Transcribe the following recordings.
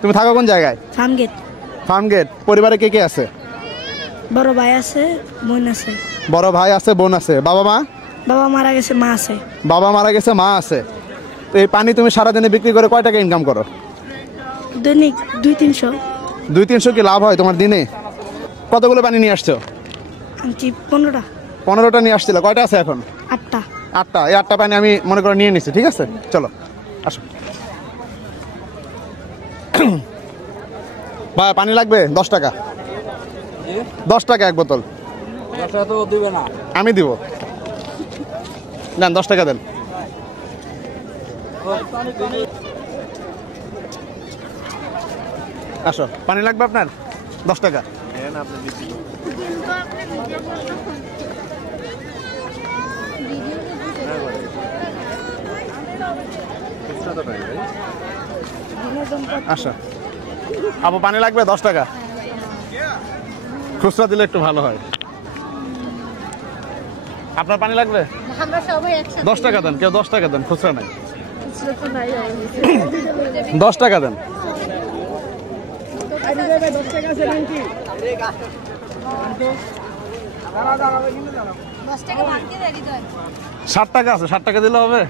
তুমি থাকো কোন জায়গায়? ফার্মগেট। ফার্মগেট। পরিবারে কে কে আছে? বড় ভাই আছে, বোন আছে। বড় ভাই আছে, বোন আছে। বাবা মা? বাবা মারা গেছে, মা আছে। বাবা মারা গেছে, মা আছে। তো এই পানি তুমি সারাদিনে বিক্রি করে কয় টাকা ইনকাম করো? দৈনিক 200-300। 200-300 কি লাভ হয় তোমার দিনে? কতগুলো পানি নিয়ে আসছো? 15টা। 15টা নিয়ে আসছিল। কয়টা আছে এখন? 8টা। 8টা। এই 8টা পানি আমি মনে করে নিয়ে নিচ্ছি, ঠিক আছে? চলো আসো। ভাই পানি লাগবে? 10 টাকা। 10 টাকা এক বোতল। আমি দিব। নেন 10 টাকা দেন। আসো, পানি লাগবে আপনার? 10 টাকা। আচ্ছা আপু পানি লাগবে? 10 টাকা। খুচরা দিলে একটু ভালো হয়। আপনার পানি লাগবে? 10 টাকা দেন। কেউ 10 টাকা দেন, খুচরা নাই। 10 টাকা দেন। 60 টাকা আছে, 60 টাকা দিলে হবে?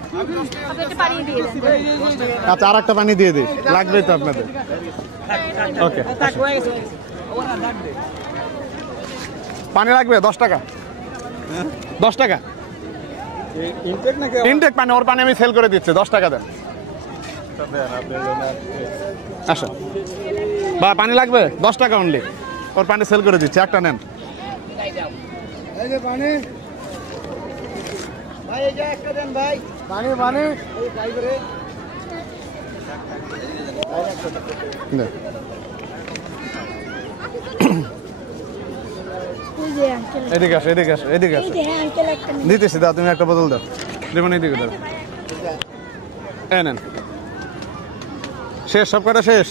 আচ্ছা আর একটা পানি দিয়ে দিই, লাগবেই তো আপনাদের। ওকে পানি লাগবে? 10 টাকা। 10 টাকা ইনটেক পানি। ওর পানি আমি সেল করে দিচ্ছি, 10 টাকা দেন। আচ্ছা বা পানি লাগবে? 10 টাকা অনলি। ওর পানি সেল করে দিচ্ছি, একটা নেন। এদিকে আসো, এদিকে আসো, এদিকে আসো। দিতেছি, দাও তুমি একটা বোতল দাও। যেমন এদিকে দাও। এই নেন। শেষ? সব কটা শেষ?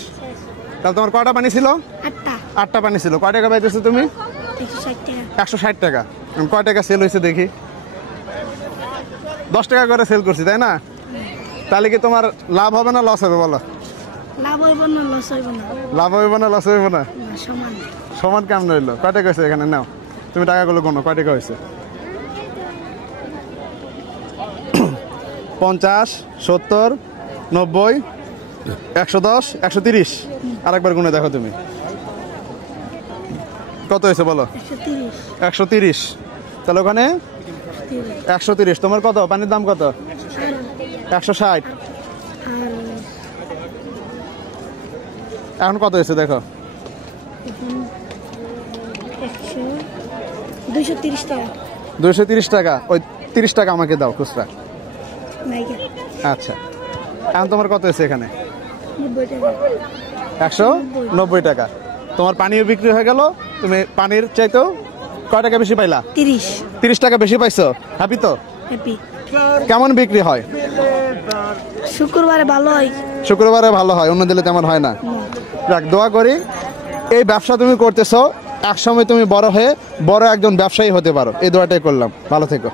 তাহলে তোমার কয়টা পানি ছিল? 8টা পানি ছিল। কয় টাকা পাইতেছো তুমি? 160 টাকা। কয় টাকা সেল হয়েছে দেখি? 10 টাকা করে সেল করছি, তাই না? তাহলে কি তোমার লাভ হবে না লস হবে বলো? লাভ হইব না লস হইব না। লাভ হইব না লস হইব না? সমান। সমান কেমন রইলো? কয় টাকা হয়েছে এখানে? নাও তুমি টাকাগুলো কোনো। কয় টাকা হয়েছে? 50, 70, 90, 110, 130। আরেকবার গুনে দেখো তুমি কত হয়েছে বলো? 130। তাহলে ওখানে 130। তোমার কত? পানির দাম কত? 160। এখন কত হয়েছে দেখো? 230 টাকা। 230 টাকা। ওই 30 টাকা আমাকে দাও খুচরা। আচ্ছা এখন তোমার কত হয়েছে এখানে? 190 টাকা। তোমার পানিও বিক্রি হয়ে গেল। তুমি পানির চাইতেও কয় টাকা বেশি পাইলা? 30 টাকা বেশি পাইছো। হ্যাপি তো? হ্যাপি। কেমন বিক্রি হয়? শুক্রবারে ভালো হয়। শুক্রবারে ভালো হয়, অন্য দিলে তেমন হয় না। যাক দোয়া করি এই ব্যবসা তুমি করতেছো, একসময় তুমি বড় হয়ে বড় একজন ব্যবসায়ী হতে পারো। এই দোয়াটাই করলাম। ভালো থেকো।